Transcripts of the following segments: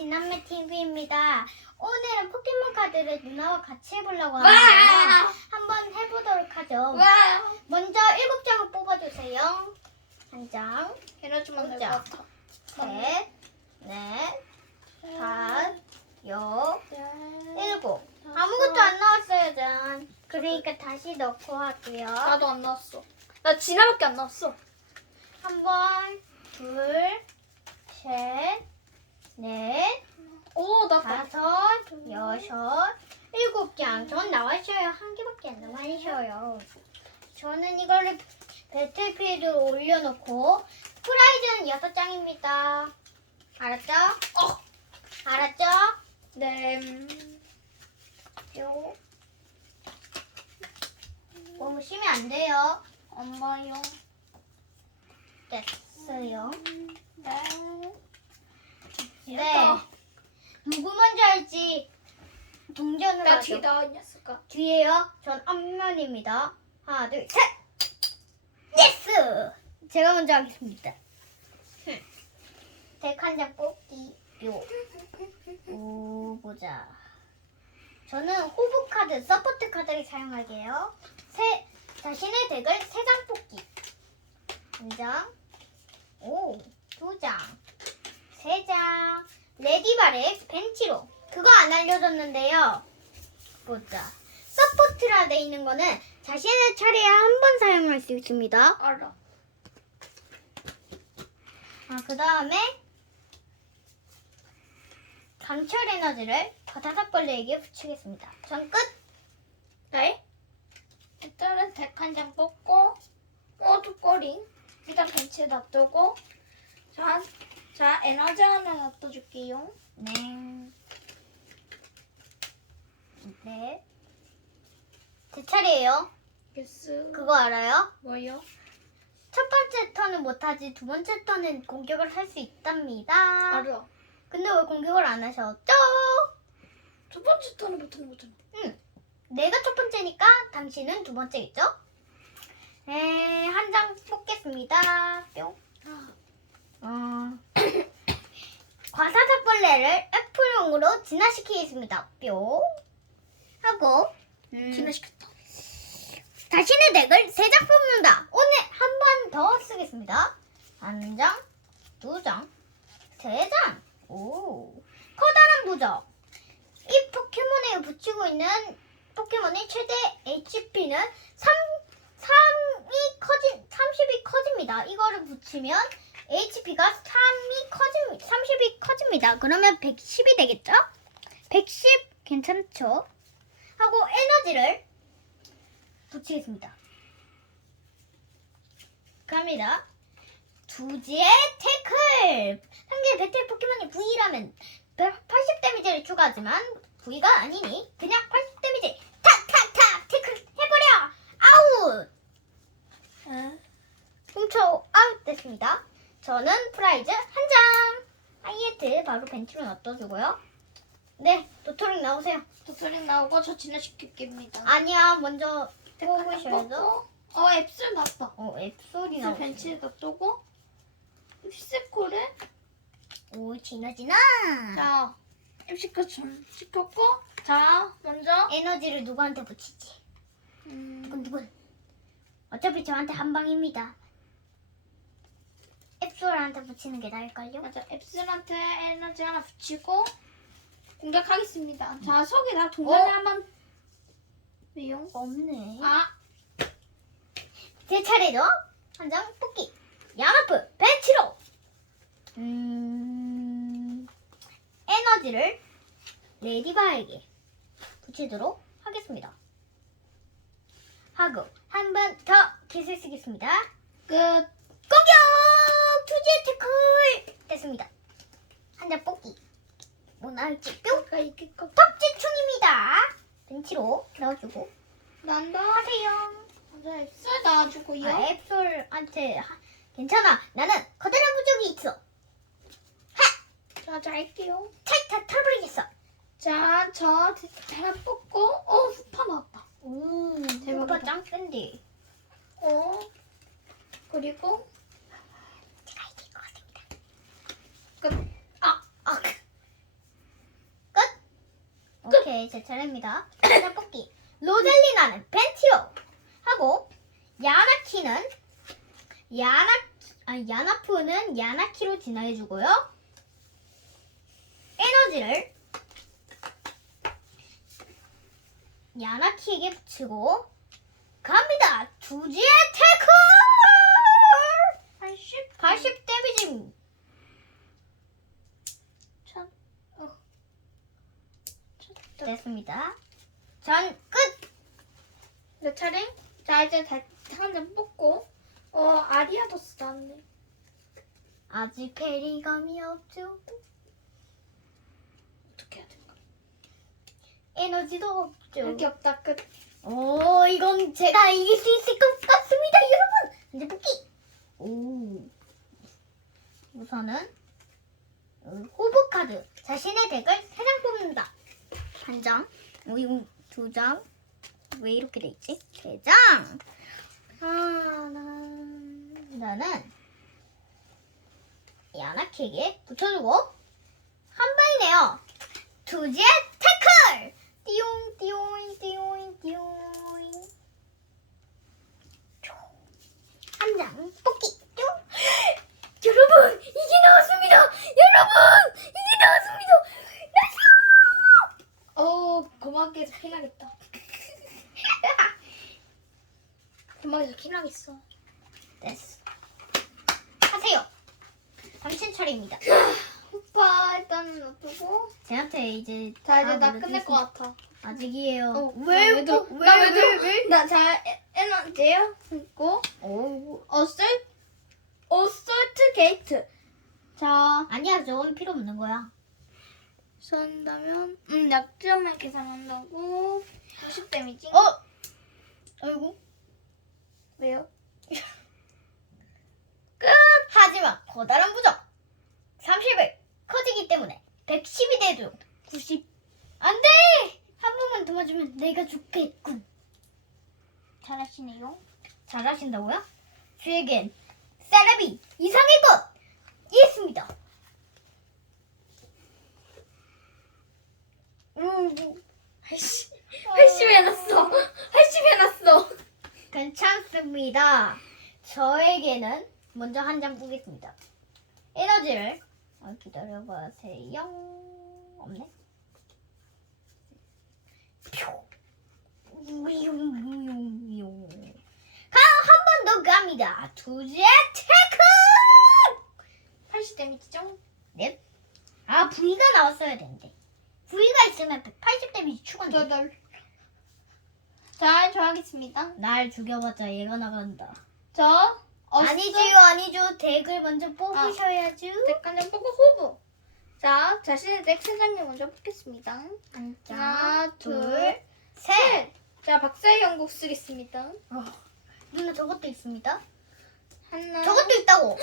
진남매 TV입니다. 오늘은 포켓몬 카드를 누나와 같이 해보려고 와! 하는데요. 한번 해보도록 하죠. 와! 먼저 일곱 장을 뽑아주세요. 한 장, 진짜. 될것 같아. 셋, 넷, 다섯, 여, 일곱. 아무것도 안 나왔어요, 전. 그러니까 다시 넣고 할게요. 나도 안 나왔어. 나 진화밖에 안 나왔어. 한 번, 둘, 셋, 넷, 오, 나 다섯, 여섯, 일곱 장. 전 나왔어요. 한 개밖에 안 나와있어요. 저는 이거를 배틀필드로 올려놓고 프라이즈는 여섯 장입니다. 알았죠? 어. 알았죠? 네. 음, 요. 너무 쉬면 안 돼요. 엄마요. 됐어요. 네. 네. 누구 먼저 할지 동전으로 나 하죠. 뒤다, 이 녀석아. 뒤에요. 전 앞면입니다. 하나, 둘, 셋. 예스! 제가 먼저 하겠습니다. 장 뽑기. 요. 오, 보자. 저는 호브 카드, 서포트 카드를 사용할게요. 세, 자신의 덱을 세 장 뽑기. 한 장. 오, 두 장. 세 장. 레디바렉 벤치로. 그거 안 알려줬는데요. 보자. 서포트라 돼 있는 거는 자신의 차례에 한 번 사용할 수 있습니다. 알아. 아, 그 다음에 강철 에너지를 바다삭벌레에게 붙이겠습니다. 전 끝! 네? 일단은 덱한장 뽑고, 어, 두꺼리. 일단 벤치에 놔두고, 자, 자, 에너지 하나 놔둬줄게요. 네. 네. 제 차례예요. 예스. 그거 알아요? 뭐요? 첫 번째 턴은 못하지 두 번째 턴은 공격을 할 수 있답니다. 알아. 근데 왜 공격을 안 하셨죠? 첫 번째 턴은 못하는 거잖아. 내가 첫 번째니까 당신은 두 번째겠죠? 네, 한장 뽑겠습니다. 뿅. 어, 과사삭벌레를 F용으로 진화시키겠습니다. 뿅. 하고 음, 진화시켰다. 자신의 덱을 세 장 뽑는다. 오늘 한 번 더 쓰겠습니다. 한 장, 두 장, 세 장. 오, 커다란 부적. 이 포켓몬에 붙이고 있는 포켓몬의 최대 HP는 3, 3이 커진, 30이 커집니다. 이거를 붙이면 HP가 3이 커집니다. 30이 커집니다. 그러면 110이 되겠죠? 110 괜찮죠? 하고 에너지를 붙이겠습니다. 갑니다. 두지의 태클! 상대 배틀 포켓몬이 V라면 80 데미지를 추가하지만 V가 아니니 그냥 80 데미지 탁탁탁 태클 해버려! 아웃! 훔쳐 아웃 됐습니다. 저는 프라이즈 한 장! 하이에트 바로 벤치로 놔둬주고요. 네, 도토링 나오세요. 도토리 나오고 저 진화시킬게입니다. 아니야, 먼저 뽑으셔야죠. 어, 앱술 났다. 어, 앱소리 앱술 나오고. 벤치에 놔두고, 힙스코를, 오, 지나 지나. 자, 앱시커 좀 시켰고, 자, 먼저, 에너지를 누구한테 붙이지? 음, 누군 누군. 어차피 저한테 한 방입니다. 앱소라한테 붙이는 게 나을걸요? 맞아, 앱술한테 에너지 하나 붙이고, 공격하겠습니다. 자, 석이다. 동전을 어? 한번, 왜요? 없네. 아, 제 차례죠? 한 장 뽑기. 양아프 벤치로. 음, 에너지를 레디바에게 붙이도록 하겠습니다. 하고 한 번 더 기술 쓰겠습니다. 끝. 공격! 투지의 태클! 됐습니다. 한 장 뽑기. 뭐 나올지 뿅! 것 덕지충입니다. 벤치로 넣어주고 난다. 하세요. 먼저 앱술 놔주고요. 아, 앱솔한테 하- 괜찮아. 나는 커다란 부적이 있어. 자, 자, 할게요. 찰타 털버리겠어. 자, 저 하나 뽑고, 어, 후파 나왔다. 오, 대박이다. 오빠 짱 센데. 어, 그리고, 제가 이길 것 같습니다. 끝. 아, 아, 그, 오케 이제 차례입니다. 자 뽑기. 로젤리나는 벤티로 하고 야나키는 야나 아 야나프는 야나키로 진화해 주고요. 에너지를 야나키에게 붙이고 갑니다. 두지의 테크 80 80 데미지 천. 어. 쳤다. 됐습니다. 전 끝. 내 차례. 자 이제 한장 뽑고 어 아리아도스 나왔네. 아직 페리감이 없죠. 어떻게 해야 될까? 에너지도 없죠. 할게 없다 끝. 오, 이건 제가 이길 수 있을 것 같습니다, 여러분. 이제 뽑기. 오. 우선은 호브 카드 자신의 덱을 세 장 뽑는다. 한 장, 어, 이거 두 장. 왜 이렇게 돼 있지? 세 장. 하나, 나는 야나키에게 붙여주고 한 방이네요. 두지의 태클! 띠용 띠용 띠용 띠용 한장 뽑기 뿅 여러분 이게 나왔습니다 여러분 이게 나왔습니다 어 고맙게 피나겠다. 고맙게 피나겠어. 됐어 하세요 당신 차례입니다 오빠 일단은 놔두고. 제한테 이제 자 이제 다나 끝낼 수것 같아. 아직이에요 어, 왜, 왜 들어? 왜, 나왜 왜, 들어? 왜? 나자 에너지요. 있고 오, 어설트 어설트 게이트. 자 아니야 저건 필요 없는 거야 쓴다면 음 약점을 계산한다고 90 데미지. 어? 아이고 왜요? 하지만 커다란 부적 30을 커지기 때문에 110이 돼도 90 안돼 한 번만 더 맞으면 내가 죽겠군 잘하시네요. 잘하신다고요? 저에겐 세레비 이상의 것 있습니다 음, 할시 할시 해놨어. 할시 해놨어. 괜찮습니다 저에게는 먼저 한장 뽑겠습니다 에너지를 아, 기다려봐세요 없네 한번 더 갑니다. 두제 테크! 80 데미지죠? 넵. 아, V가 나왔어야 되는데. V가 있으면 180 데미지 추가인데. 저들. 자, 저 하겠습니다. 날 죽여봤자 얘가 나간다. 저 아니지요, 아니죠. 덱을 먼저 뽑으셔야죠. 덱한장 뽑고 호브. 자, 자신의 덱 세 장을 먼저 뽑겠습니다. 자, 하나, 둘, 둘, 셋. 셋. 자, 박사의 영국 쓰겠습니다. 어, 누나 저것도 있습니다. 하나. 저것도 있다고.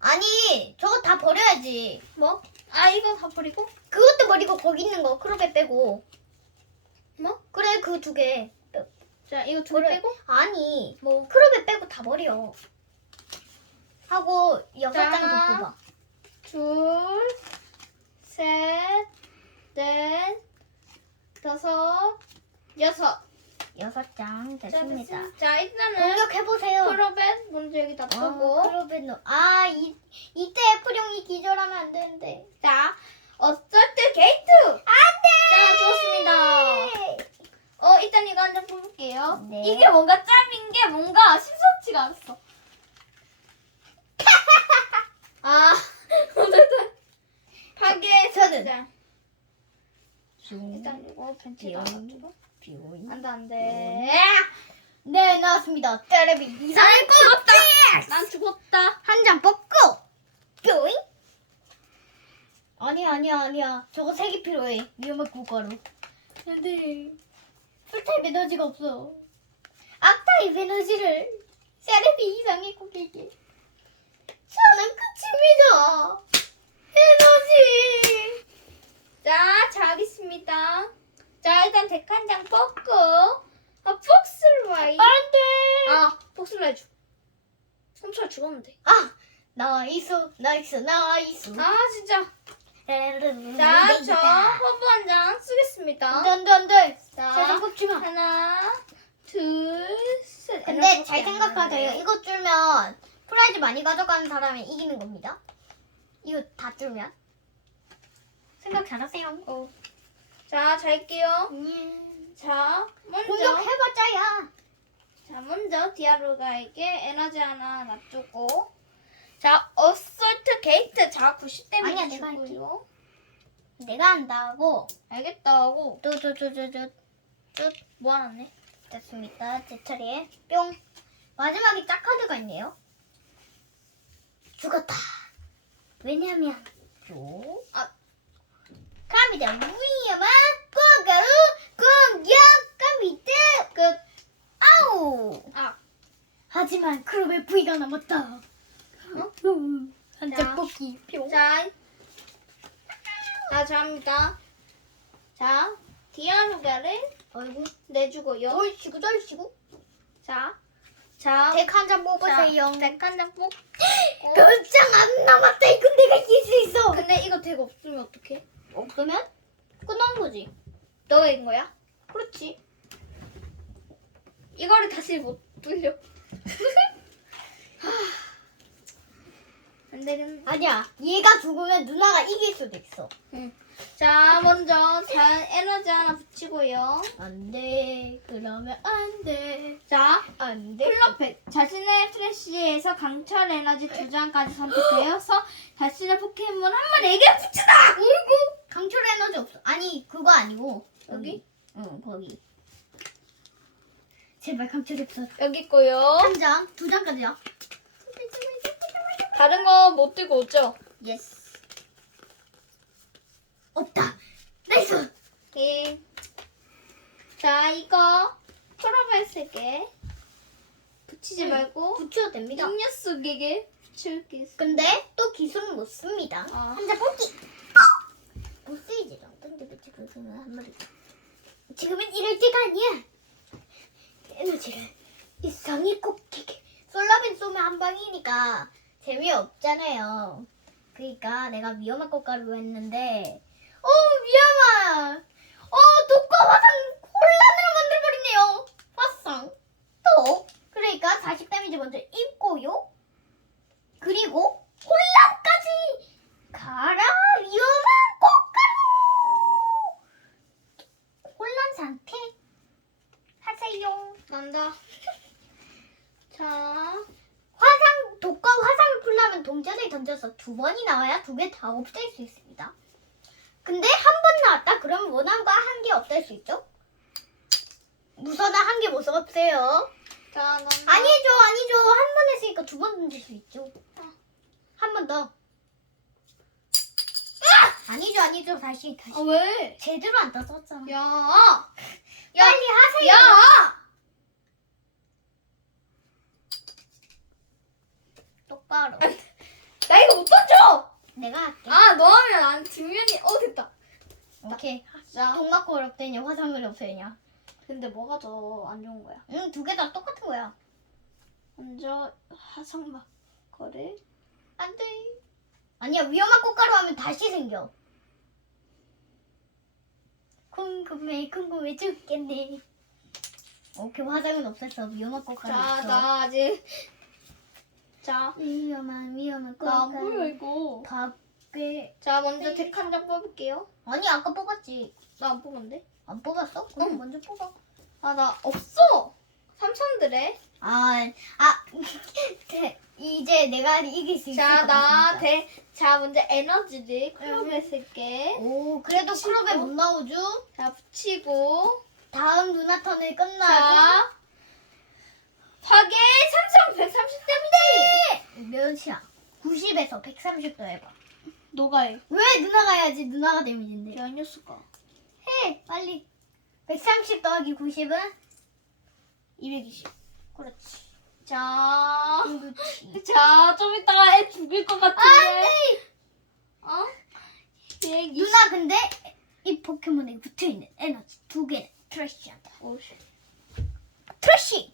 아니, 저거 다 버려야지. 뭐? 아, 이거 다 버리고? 그것도 버리고 거기 있는 거 크롭에 빼고. 뭐? 그래, 그 두 개. 자, 이거 두 개. 빼고? 아니, 뭐? 크롭에 빼고 다 버려. 하고 여섯 자. 장더 뽑아. 둘, 셋, 넷, 다섯, 여섯. 여섯 장 자, 됐습니다. 됐습니다. 자, 일단은 공격해 보세요. 크로벳 먼저 여기다 두고. 어, 크롭에 넣. 아, 이 이때 애플용이 기절하면 안 되는데. 자, 어설트 게이트! 안돼. 자, 좋습니다. 어, 일단 이거 한 장 뽑을게요. 네. 이게 뭔가 짭인 게 뭔가 심상치가 않았어. 아, 어쨌든. 파괴 저는. 자, 뿅, 일단 이거 벤치가 뿅, 가지고. 뿅. 안 돼, 안 돼. 네, 나왔습니다. 테레비 이상의 것. 죽었다! 난 죽었다. 한 장 뽑고. 뿅. 아니야, 아니야, 아니야. 저거 세개 필요해. 위험한 고가로. 안 돼. 풀타입 에너지가 없어. 악타입 에너지를 세레비 이상의 고객에게. 저는 끝입니다. 에너지. 자, 자, 하겠습니다. 자, 일단 덱한장 뽑고. 아, 폭스라이. 안 돼. 아, 폭스라이 죽. 솜철 죽었는데. 아, 나이스, 나이스, 나이스. 아, 진짜. 자, 자, 저 허브 한 장 쓰겠습니다. 뽑겠습니다. 안돼 안돼 안돼. 자, 세상 뽑지 마. 하나, 둘, 셋. 근데 잘 생각하세요. 이거 줄면 프라이즈 많이 가져가는 사람이 이기는 겁니다. 이거 다 줄면. 생각 잘하세요. 어. 자, 잘게요. 음. 자, 먼저. 공격해봤자야. 자, 먼저 디아루가에게 에너지 하나 놔주고. 자, 어솔트 게이트. 자, 90대 아니야, 만 내가 할게. 주고요. 내가 한다고. 알겠다 하고 뚜뚜뚜뚜뚜 모아놨네. 됐습니다. 제 차례. 뿅. 마지막에 짝카드가 있네요. 죽었다. 왜냐면 요. 아. 갑니다. 위험한 고가루 공격 갑니다. 끝. 아우. 아, 하지만 크롭의 부위가 남았다. 어? 한짝 자. 뽑기. 뿅. 자, 자, 자입니다. 자, 디아루가를 아이고. 내주고요. 얼씨구 얼씨구. 자, 자, 덱 한 장 뽑으세요. 백한장 뽑고. 별장 안 남았다. 이건 내가 이길 수 있어. 근데 이거 덱 없으면 어떡해? 없으면 끝난 거지. 너인 거야? 그렇지. 이거를 다시 못 돌려. 안 되겠네. 아니야. 얘가 죽으면 누나가 이길 수도 있어. 자, 먼저 자 에너지 하나 붙이고요. 안 돼. 그러면 안 돼. 자, 안 돼. 플러펫 자신의 프레쉬에서 강철 에너지 두 장까지 선택하여서 자신의 포켓몬 한 마리에게 붙이다. 울고 강철 에너지 없어. 아니 그거 아니고 여기? 응 거기. 제발 강철 없어. 여기 있고요. 한 장, 두 장까지야. 다른 거 못 들고 오죠? 예스. 없다. 나이스. 예. 자, 이거 프로베스에게 붙이지 응. 말고 붙여도 됩니다. 음료 속에게 붙일 게 있어. 근데 또 기술은 못 씁니다. 아. 한자 뽑기. 못 쓰이지. 근데 붙이고 있으면 한 마리. 지금은 이럴 때가 아니야. 에너지를 이상이 꼽히게. 솔라빈 쏘면 한 방이니까 재미없잖아요. 그러니까 내가 위험한 꽃가루 했는데 어 위험한. 어 독과 화상 혼란으로 만들어버리네요. 화상 또 그러니까 40 데미지 먼저 입고요. 그리고 혼란까지 가라! 위험한 꽃가루! 혼란 상태 하세요. 난다. 자, 화상 독과 화상을 풀려면 동전을 던져서 두 번이 나와야 두 개 다 없앨 수 있습니다. 근데 한 번 나왔다? 그러면 원한 거한개 없앨 수 있죠? 무서나 한 개 못 없애요 자, 난다. 아니죠 아니죠. 한 번 했으니까 두 번 던질 수 있죠. 한 번 더. 아니죠 아니죠. 다시 다시. 아, 왜? 제대로 안 떴었잖아. 야, 빨리 하세요. 야! 똑바로. 나 이거 못 던져! 내가 할게. 아, 너 하면 안 뒷면이, 어, 됐다. 오케이. 자, 동막골 없애냐 화상을 없애냐 근데 뭐가 더 안 좋은 거야? 응 두 개 다 똑같은 거야 먼저 화상막 거를 안 돼 아니야 위험한 꽃가루 하면 다시 생겨 궁금해 궁금해 죽겠네 오케이 화상은 없앴어 위험한 꽃가루 자, 없어 나 아직 자, 위험한 위험한 나안 보여 꽃가루 이거. 밖에 자, 먼저 덱 한 장 뽑을게요. 아니 아까 뽑았지 나 안 뽑았는데? 안 뽑았어? 그럼 응. 먼저 뽑아 아, 나 없어. 삼천드래. 아, 아, 그, 이제 내가 이길 수 있을 자, 것 나 같습니다. 덱. 자, 먼저 에너지를 클럽에 쓸게. 오, 그래도 붙이고. 클럽에 못 나오죠? 자, 붙이고. 다음 누나 턴을 끝나고. 자, 파괴 삼성 130대인데. 몇이야? 90에서 130도 해봐. 너가 해. 왜 누나가 해야지? 누나가 데미지인데. 녀석아. 해, 빨리. 130 더하기 90은? 220. 그렇지. 자, 그렇지. 자, 좀 이따가 애 죽일 것 같은데. 어? 120. 누나 근데 이 포켓몬에 붙어 있는 에너지 두 개는 트래쉬한다. 오, 씨. 트래쉬!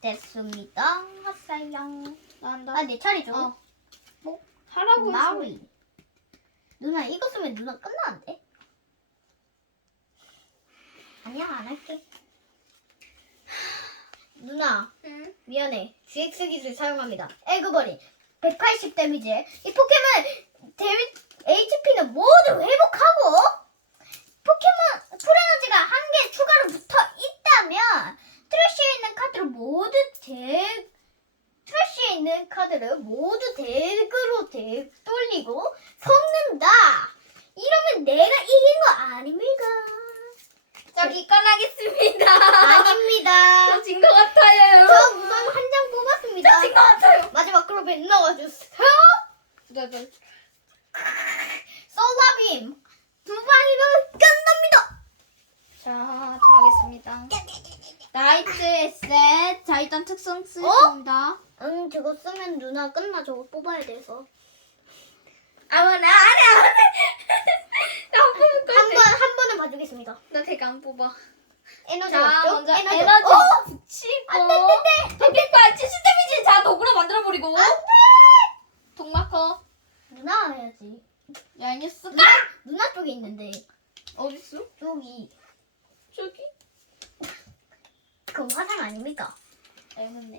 됐습니다. 하사양. 나한다. 아, 내 차례죠. 어. 뭐? 하라고 했어. 마리. 누나 이거 쓰면 누나 끝나는데? 아니야 안 할게. 누나 응. 미안해. GX 기술 사용합니다. 에그버리 180 데미지. 이 포켓몬 데미 HP는 모두 회복하고 포켓몬 풀에너지가 한 개 추가로 붙어 있다면 트래쉬에 있는 카드를 모두 대 트래쉬에 있는 카드를 모두 덱으로 덱 돌리고 섞는다. 이러면 내가 이긴 거 아닙니까? 저 기권하겠습니다. 아닙니다. 저진 것 같아요. 저 우선 한 장 뽑았습니다. 저진 것 같아요. 마지막 클럽에 넣어주세요. 두두두. 솔라빔 두 방이면 끝납니다. 자, 저 하겠습니다. 나이트 에셋. 자, 일단 특성 쓰겠습니다. 응, 저거 쓰면 누나 끝나. 저거 뽑아야 돼서. 아무나 안 해, 안 해. 나 안 뽑을 거야. 한 번, 한 번은 봐주겠습니다. 나 되게 안 뽑아. 에너지 자, 없죠? 먼저 에너지, 어! 붙이고. 안 돼, 안 돼, 안 돼. 70 데미지. 자, 도구로 만들어 버리고. 안 돼! 동마커. 누나 해야지. 이 녀석아. 누나, 누나 쪽에 있는데. 어딨어? 여기. 저기. 그건 화상 아닙니까? 알겠네.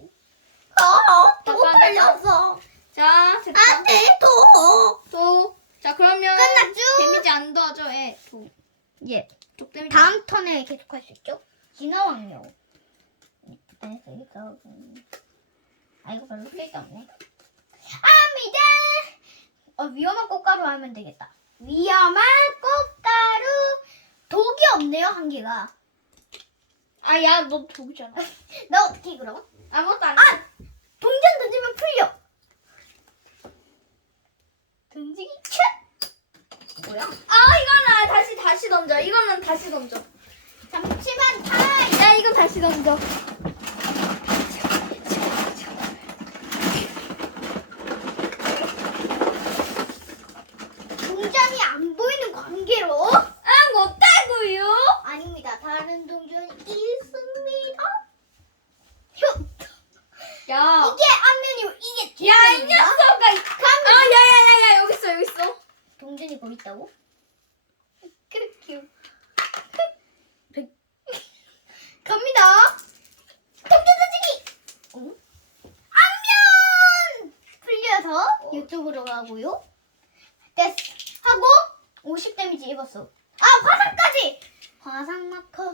어, 또 잠깐, 걸렸어. 자, 됐다. 안 돼, 또. 도. 자, 그러면. 끝났죠? 데미지 안 도와줘, 애. 도. 예. 쪽 데미지. 다음 턴에 계속 할 수 있죠? 진화왕요. 네, 여기서. 음. 아, 이거 별로 필요 없네. 압니다! 어, 위험한 꽃가루 하면 되겠다. 위험한 꽃가루. 독이 없네요, 한 개가. 아, 야, 너 독이잖아. 나 어떻게 그럼? 아무것도 안 해. 아! 동전 던지면 풀려! 던지기 촥! 뭐야? 아, 이거는 다시, 다시 던져. 이거는 다시 던져. 잠시만 타임! 야, 이거 다시 던져. 동전이 안 보이는 관계로? 아, 못하고요. 아닙니다. 다른 동전이 있습니다. 휴! 야. 이게 앞면이고 이게 야, 이 뒷면입니다. 녀석아. 아, 야, 야, 야, 야, 여기 있어, 여기 있어. 동전이 거기 있다고? 그렇게. 갑니다. 동전 던지기. 어? 앞면 풀려서 이쪽으로 가고요. 됐어. 하고 50 데미지 입었어. 아 화상까지. 화상 마커.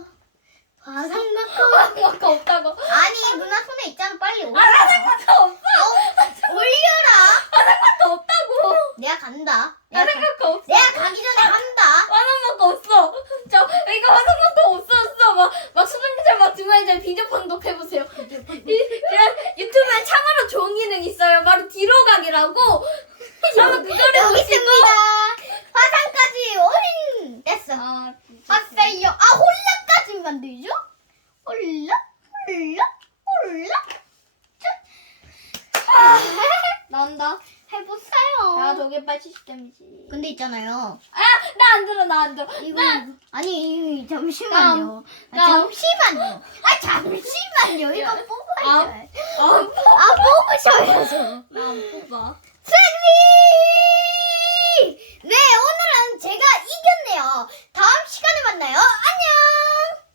화상 마커. 아까 없다고. 아니 누나 손에 있잖아. 빨리 올려. 아까 없어. 어, 올려라. 아까 없다고. 내가 간다. 내가, 가, 아까 없어. 내가 가기 전에 한다. 화장만큼 없어. 저 이거 화장만큼 없었어. 막, 막 수능자 막 주말에 비디오 판독해보세요. 유튜브에 참으로 좋은 기능 있어요. 바로 뒤로 가기라고. 아마 그거를 여기 보시고. 있습니다. 화상까지 올인. 됐어. 아, 아싸요. 아홀라까지 만들죠? 홀라, 홀라, 홀라. 아, 나온다. 해보세요. 야, 저게 빨 70 데미지. 근데 있잖아요. 아, 나안 들어, 나 안 들어. 이거 나, 아니 잠시만요. 아, 나- 잠시만요. 아 잠시만요. 이거 야. 뽑아야죠. 아, 아 뽑으셔야죠. 나안 뽑아. 승리! 네 오늘은 제가 이겼네요. 다음 시간에 만나요. 안녕.